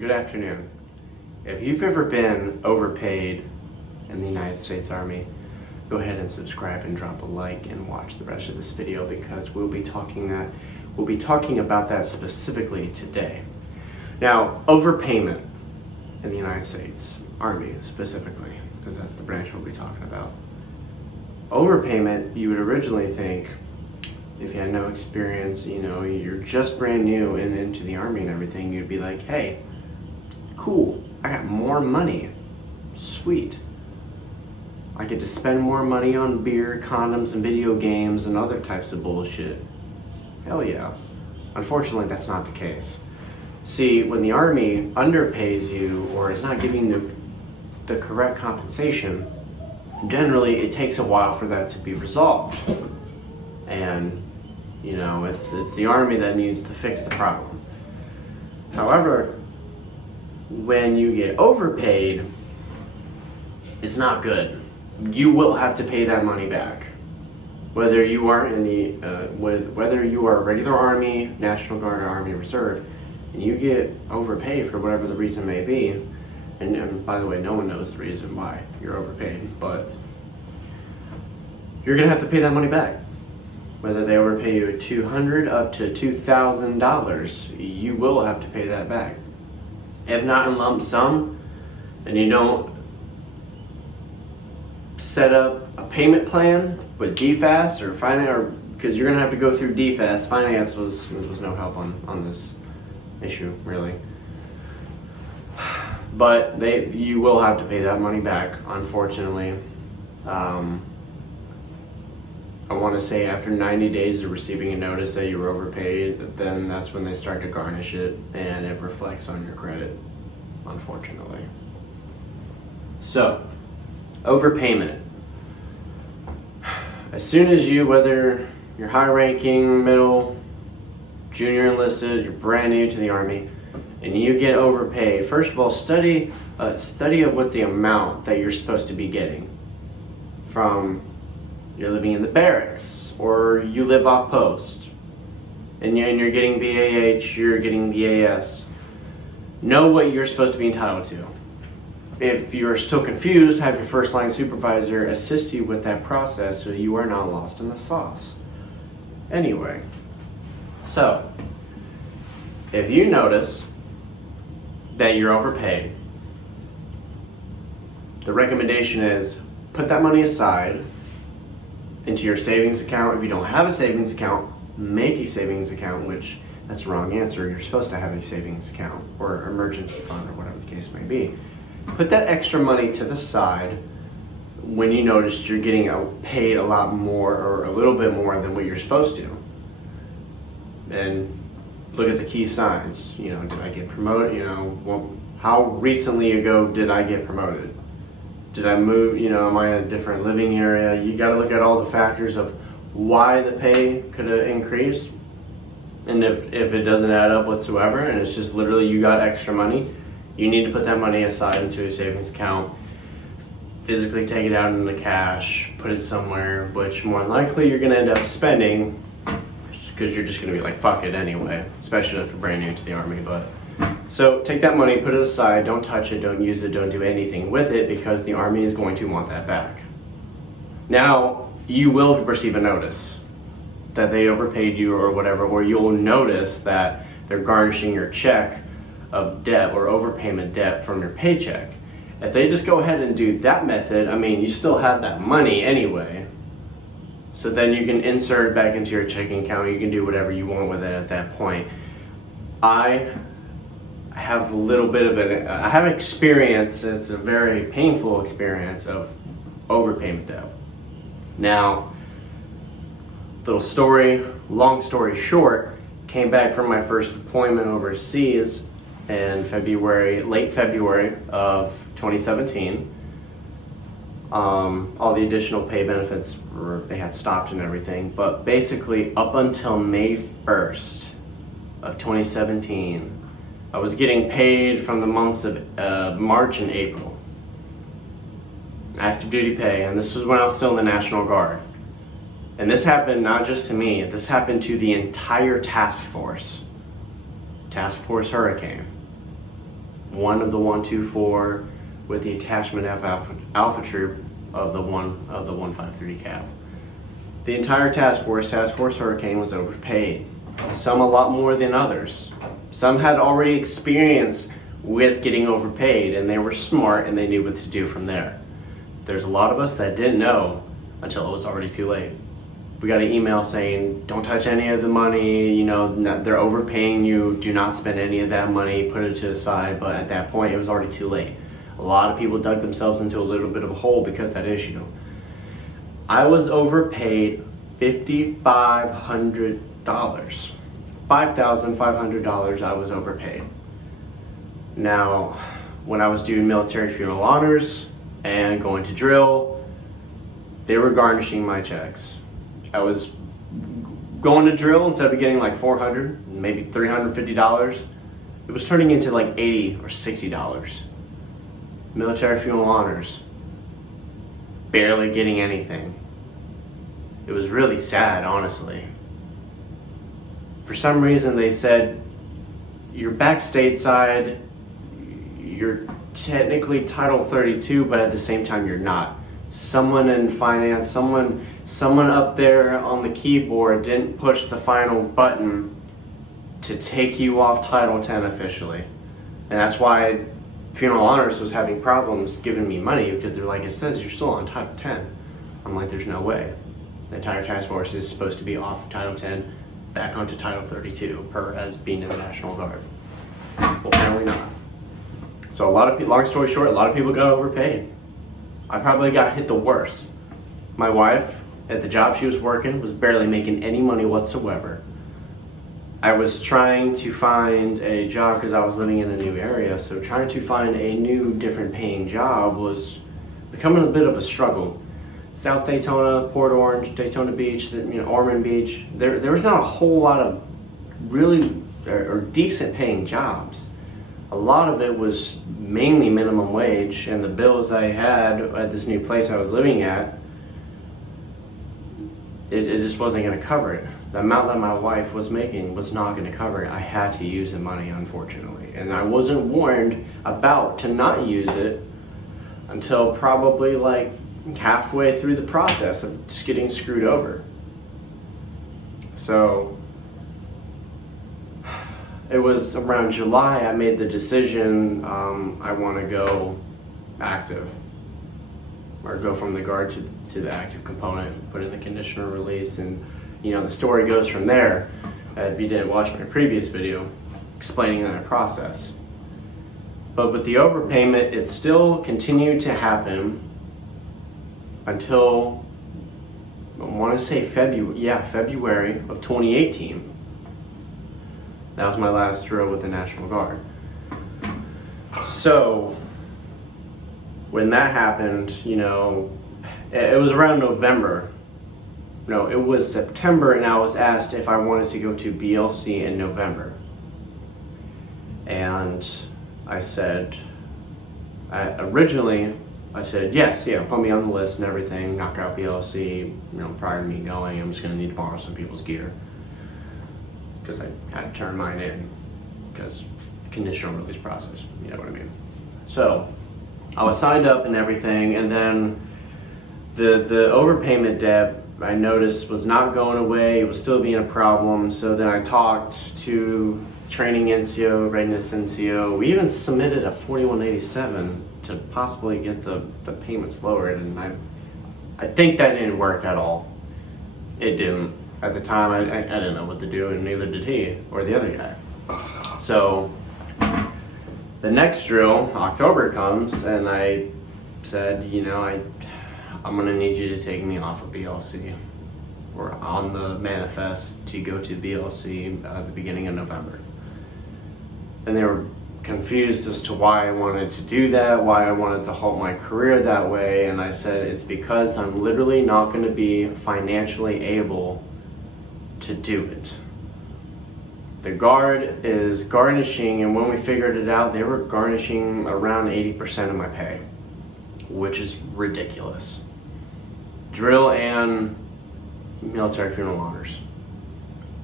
Good afternoon. If you've ever been overpaid in the United States Army, go ahead and subscribe and drop a like and watch the rest of this video because we'll be talking about that specifically today. Now, overpayment in the United States Army specifically, because that's the branch we'll be talking about. Overpayment, you would originally think, if you had no experience, you're just brand new and into the Army and everything, you'd be like, hey, cool, I got more money, sweet. I get to spend more money on beer, condoms, and video games and other types of bullshit. Hell yeah. Unfortunately, that's not the case. See, when the Army underpays you or is not giving the correct compensation, generally it takes a while for that to be resolved. And, it's the Army that needs to fix the problem. However, when you get overpaid, it's not good. You will have to pay that money back. Whether you are whether you are regular Army, National Guard, or Army Reserve, and you get overpaid for whatever the reason may be, and by the way, no one knows the reason why you're overpaid, but you're gonna have to pay that money back. Whether they overpay you $200 up to $2,000, you will have to pay that back. If not in lump sum, and you don't set up a payment plan with DFAS or finance, or because you're gonna have to go through DFAS. Finance was no help on this issue, really. But you will have to pay that money back, unfortunately. I want to say after 90 days of receiving a notice that you were overpaid, then that's when they start to garnish it and it reflects on your credit, unfortunately. So, overpayment. As soon as whether you're high ranking, middle, junior enlisted, you're brand new to the Army, and you get overpaid, first of all, study of what the amount that you're supposed to be getting from. You're living in the barracks, or you live off post, and you're getting BAH, you're getting BAS. Know what you're supposed to be entitled to. If you're still confused, have your first line supervisor assist you with that process so you are not lost in the sauce. Anyway, so if you notice that you're overpaid, the recommendation is put that money aside into your savings account. If you don't have a savings account, make a savings account, which that's the wrong answer. You're supposed to have a savings account or emergency fund or whatever the case may be. Put that extra money to the side when you notice you're getting paid a lot more or a little bit more than what you're supposed to. And look at the key signs. Did I get promoted? How recently ago did I get promoted? Did I move, am I in a different living area? You gotta look at all the factors of why the pay could have increased. And if it doesn't add up whatsoever, and it's just literally you got extra money, you need to put that money aside into a savings account, physically take it out into cash, put it somewhere, which more than likely you're gonna end up spending because you're just gonna be like, fuck it anyway, especially if you're brand new to the Army, but. So take that money, put it aside, don't touch it, don't use it, don't do anything with it because the Army is going to want that back. Now, you will receive a notice that they overpaid you or whatever, or you'll notice that they're garnishing your check of debt or overpayment debt from your paycheck. If they just go ahead and do that method, you still have that money anyway. So then you can insert it back into your checking account, you can do whatever you want with it at that point. I have a little bit of I have experience, it's a very painful experience of overpayment debt. Now, long story short, came back from my first deployment overseas in late February of 2017. All the additional pay benefits they had stopped and everything, but basically up until May 1st of 2017, I was getting paid from the months of March and April. Active duty pay, and this was when I was still in the National Guard. And this happened not just to me, this happened to the entire task force. Task Force Hurricane. one of the 124 with the attachment F Alpha Troop of the 153 Cav. The entire task force Hurricane, was overpaid. Some a lot more than others. Some had already experience with getting overpaid, and they were smart and they knew what to do from there. There's a lot of us that didn't know until it was already too late. We got an email saying, don't touch any of the money, you know, they're overpaying you, do not spend any of that money, put it to the side. But at that point, it was already too late. A lot of people dug themselves into a little bit of a hole because of that issue. I was overpaid $5,500. $5,500 I was overpaid. Now, when I was doing military funeral honors and going to drill, they were garnishing my checks. I was going to drill, instead of getting like $400, maybe $350, it was turning into like $80 or $60. Military funeral honors, barely getting anything. It was really sad, honestly. For some reason, they said, you're back stateside, you're technically Title 32, but at the same time, you're not. Someone in finance, someone up there on the keyboard didn't push the final button to take you off Title 10 officially. And that's why Funeral Honors was having problems giving me money, because they're like, it says you're still on Title 10. I'm like, there's no way. The entire task force is supposed to be off Title 10, back onto Title 32, per as being in the National Guard. Well, apparently not. So long story short, a lot of people got overpaid. I probably got hit the worst. My wife, at the job she was working, was barely making any money whatsoever. I was trying to find a job because I was living in a new area, so trying to find a new, different paying job was becoming a bit of a struggle. South Daytona, Port Orange, Daytona Beach, Ormond Beach, there was not a whole lot of really or decent paying jobs. A lot of it was mainly minimum wage, and the bills I had at this new place I was living at, it just wasn't going to cover it. The amount that my wife was making was not going to cover it. I had to use the money, unfortunately. And I wasn't warned about to not use it until probably like halfway through the process of just getting screwed over. So it was around July I made the decision I want to go active, or go from the guard to the active component, put in the conditional release, and the story goes from there. If you didn't watch my previous video explaining that process. But with the overpayment, it still continued to happen until, I want to say February of 2018. That was my last drill with the National Guard. So when that happened, it was around November. No, it was September, and I was asked if I wanted to go to BLC in November. And I said, originally, I said, yes, put me on the list and everything, knock out BLC, prior to me going, I'm just gonna need to borrow some people's gear. Because I had to turn mine in, because conditional release process, you know what I mean? So, I was signed up and everything, and then the overpayment debt I noticed was not going away. It was still being a problem. So then I talked to training NCO, readiness NCO. We even submitted a 4187 to possibly get the payments lowered, and I think that didn't work at all. It didn't. At the time, I didn't know what to do, and neither did he or the other guy. So the next drill, October comes, and I said, I'm gonna need you to take me off of BLC. We're on the manifest to go to BLC at the beginning of November. And they were confused as to why I wanted to do that, why I wanted to halt my career that way. And I said, it's because I'm literally not gonna be financially able to do it. The guard is garnishing, and when we figured it out, they were garnishing around 80% of my pay, which is ridiculous. Drill and military funeral honors.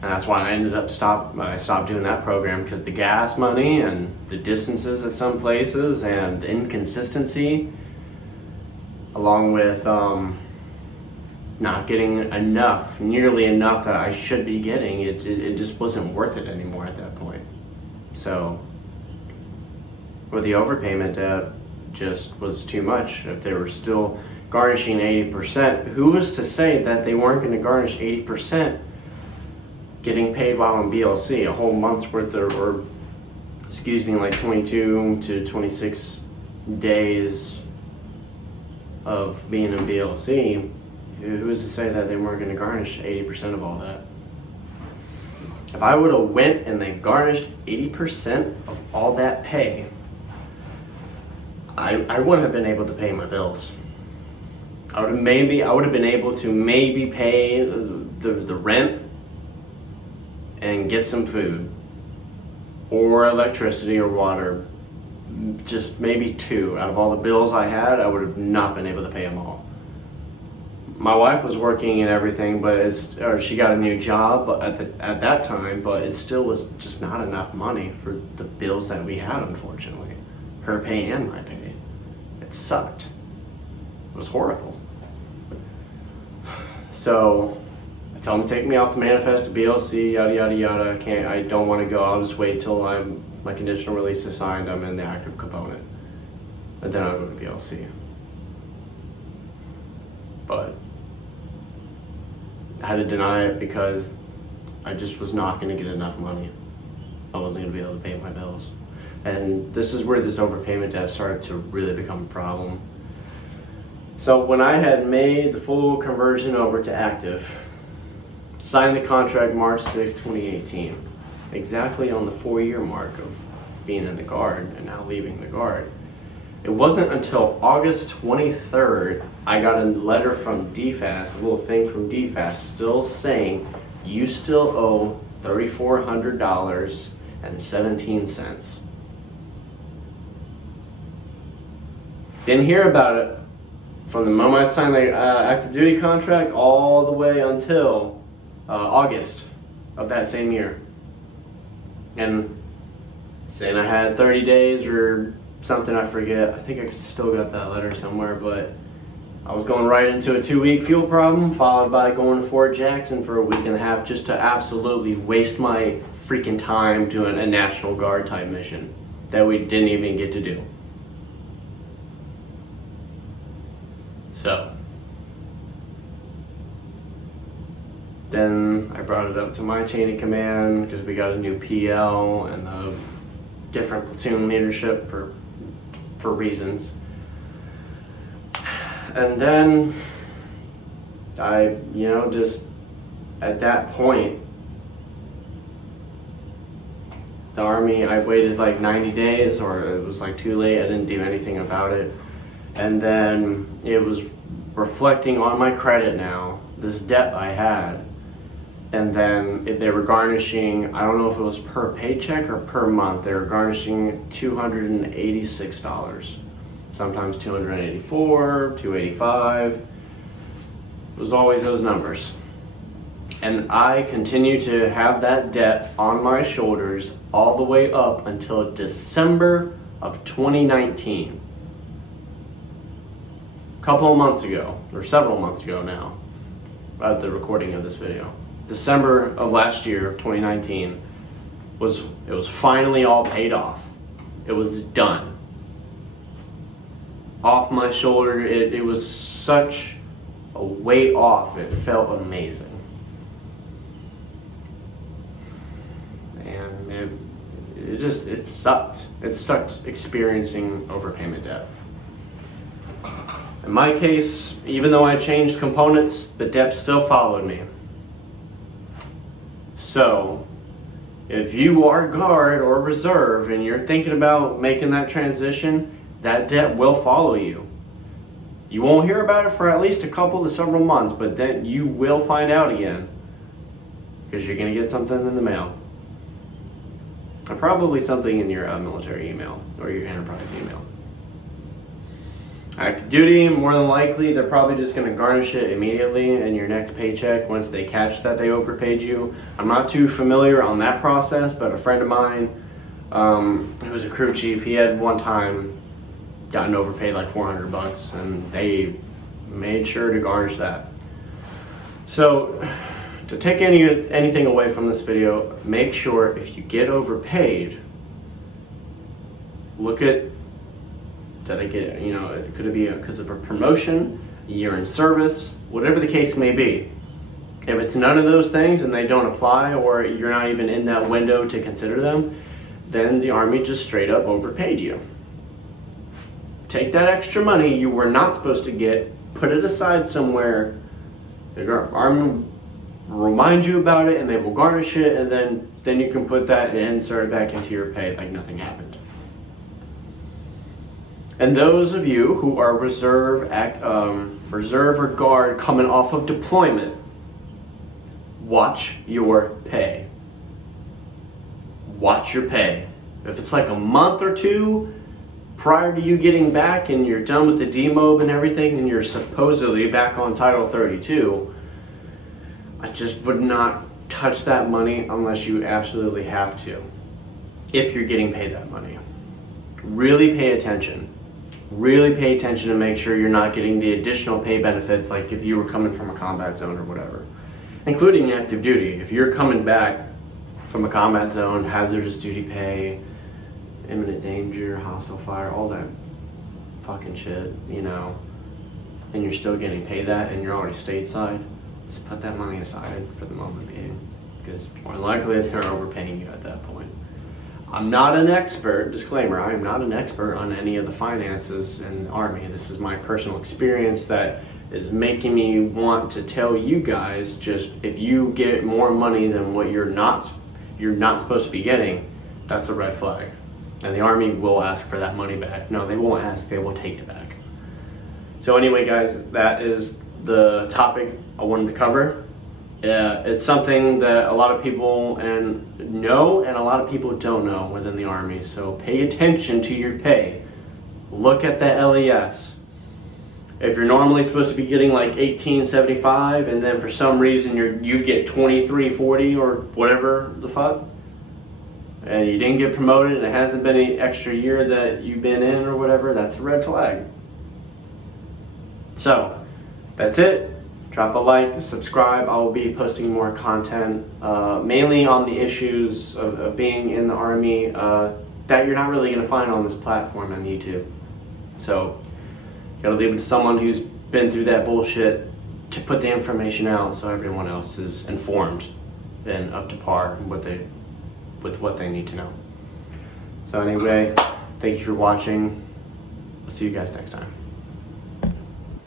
And that's why I stopped doing that program, because the gas money and the distances at some places and the inconsistency, along with not getting nearly enough that I should be getting, it just wasn't worth it anymore at that point. So, with the overpayment debt, just was too much. If they were still garnishing 80%, who was to say that they weren't going to garnish 80% getting paid while on BLC? A whole month's worth of, or excuse me, like 22 to 26 days of being in BLC. Who was to say that they weren't going to garnish 80% of all that? If I would have went and they garnished 80% of all that pay, I wouldn't have been able to pay my bills. I would have been able to maybe pay the rent and get some food or electricity or water. Just maybe 2 out of all the bills I had. I would have not been able to pay them all. My wife was working and everything, but she got a new job at that time, but it still was just not enough money for the bills that we had, unfortunately. Her pay and my pay. It sucked. It was horrible. So I tell them to take me off the manifest to BLC, yada yada yada. I don't want to go. I'll just wait till my conditional release is signed. I'm in the active component, and then I'll go to BLC. But I had to deny it because I just was not going to get enough money. I wasn't going to be able to pay my bills. And this is where this overpayment debt started to really become a problem. So when I had made the full conversion over to active, signed the contract March 6, 2018, exactly on the 4-year mark of being in the Guard and now leaving the Guard. It wasn't until August 23rd I got a letter from DFAS, a little thing from DFAS, still saying you still owe $3,400.17. Didn't hear about it from the moment I signed the active duty contract all the way until August of that same year. And saying I had 30 days or something, I forget. I think I still got that letter somewhere, but I was going right into a 2-week fuel problem, followed by going to Fort Jackson for a week and a half just to absolutely waste my freaking time doing a National Guard type mission that we didn't even get to do. So then I brought it up to my chain of command because we got a new PL and a different platoon leadership for reasons. And then I, just at that point, the Army, I waited like 90 days or it was like too late. I didn't do anything about it. And then it was reflecting on my credit now, this debt I had. And then they were garnishing, I don't know if it was per paycheck or per month, they were garnishing $286. Sometimes $284, $285. It was always those numbers. And I continued to have that debt on my shoulders all the way up until December of 2019. A couple of months ago, or several months ago now, at the recording of this video. December of last year, 2019, it was finally all paid off. It was done. Off my shoulder, it was such a weight off, it felt amazing. And it sucked. It sucked experiencing overpayment debt. In my case, even though I changed components, the debt still followed me. So, if you are Guard or Reserve and you're thinking about making that transition, that debt will follow you. You won't hear about it for at least a couple to several months, but then you will find out again because you're going to get something in the mail. Or probably something in your military email or your enterprise email. Active duty, more than likely, they're probably just going to garnish it immediately in your next paycheck once they catch that they overpaid you. I'm not too familiar on that process, but a friend of mine who was a crew chief, he had one time gotten overpaid like $400, and they made sure to garnish that. So to take anything away from this video, make sure if you get overpaid, look at, did I get, could it be because of a promotion, a year in service, whatever the case may be. If it's none of those things and they don't apply, or you're not even in that window to consider them, then the Army just straight up overpaid you. Take that extra money you were not supposed to get, put it aside somewhere. The Army will remind you about it, and they will garnish it, and then you can put that and insert it back into your pay like nothing happened. And those of you who are reserve or guard coming off of deployment, watch your pay. Watch your pay. If it's like a month or two prior to you getting back and you're done with the demob and everything and you're supposedly back on Title 32, I just would not touch that money unless you absolutely have to, if you're getting paid that money. Really pay attention. Really pay attention to make sure you're not getting the additional pay benefits, like if you were coming from a combat zone or whatever, including active duty. If you're coming back from a combat zone, hazardous duty pay, imminent danger, hostile fire, all that fucking shit, and you're still getting paid that and you're already stateside, just put that money aside for the moment being, because more than likely they're overpaying you at that point. I'm not an expert, disclaimer, I am not an expert on any of the finances in the Army. This is my personal experience that is making me want to tell you guys, just if you get more money than what you're not supposed to be getting, that's a red flag. And the Army will ask for that money back. No, they won't ask, they will take it back. So anyway, guys, that is the topic I wanted to cover. It's something that a lot of people know and a lot of people don't know within the Army. So pay attention to your pay. Look at the LES. If you're normally supposed to be getting like $18.75 and then for some reason you get $23.40 or whatever the fuck, and you didn't get promoted and it hasn't been an extra year that you've been in or whatever, that's a red flag. So that's it. Drop a like, subscribe. I will be posting more content, mainly on the issues of being in the Army that you're not really going to find on this platform on YouTube. So, gotta leave it to someone who's been through that bullshit to put the information out so everyone else is informed and up to par with what they need to know. So anyway, thank you for watching. I'll see you guys next time.